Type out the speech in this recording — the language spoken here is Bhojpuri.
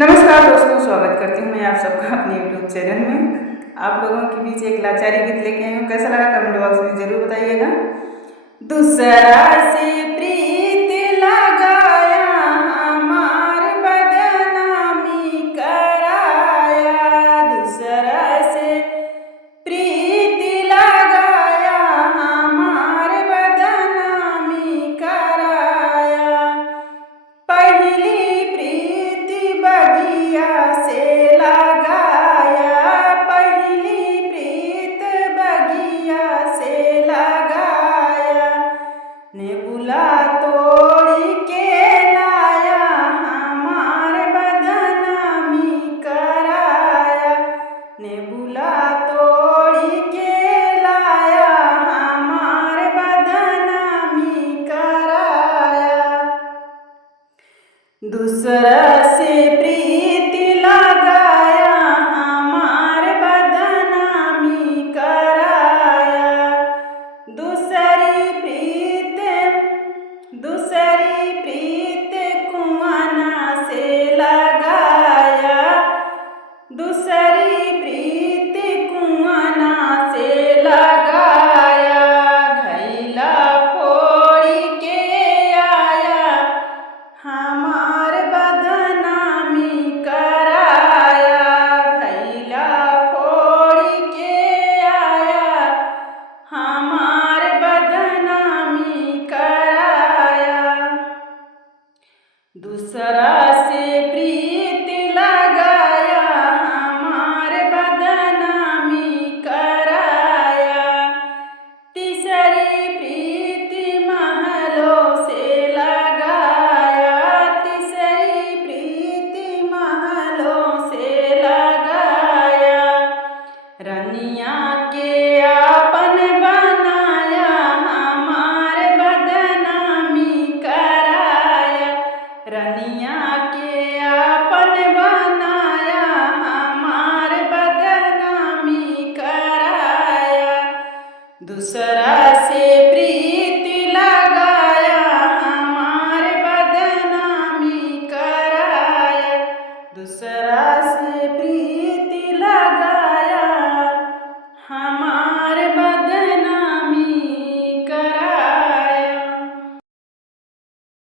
नमस्कार दोस्तों, स्वागत करती हूँ मैं आप सबका अपने यूट्यूब चैनल में। आप लोगों के बीच एक लाचारी गीत लेके आई हूँ। कैसा लगा कमेंट बॉक्स में जरूर बताइएगा। दूसरा से प्रीत लगाया, हमार बदनामी कराया। दूसरा से प्रीत लगाया, हमार बदनामी कराया। पहली बगिया से लगाया, पहली प्रीत बगिया से लगाया। नेबुला तोड़ के लाया, हमार बदनामी कराया। नेबुला तोड़ के लाया, हमार बदनामी कराया। दूसरा से प्रीत लगाया, हमार बदनामी कराया। दूसरी प्रीत कुआना से लगाया। दूसरी प्रीत कुआना से लगाया। घैला फोड़ के आया, हमार बदनामी कराया। घैला फोड़ के आया, हमार बदनामी कराया। दूसरा से प्रीत लगाया, हमार बदनामी कराया। तीसरी प्रीत महलों से लगाया। तीसरी प्रीत महलों से लगाया। रनिया के आपन बनाया, हमार बदनामी कराया। रनिया के आपन बनाया, हमार बदनामी कराया। दूसरा से प्रीत लगाया, हमार बदनामी कराया। दूसरा से प्रीत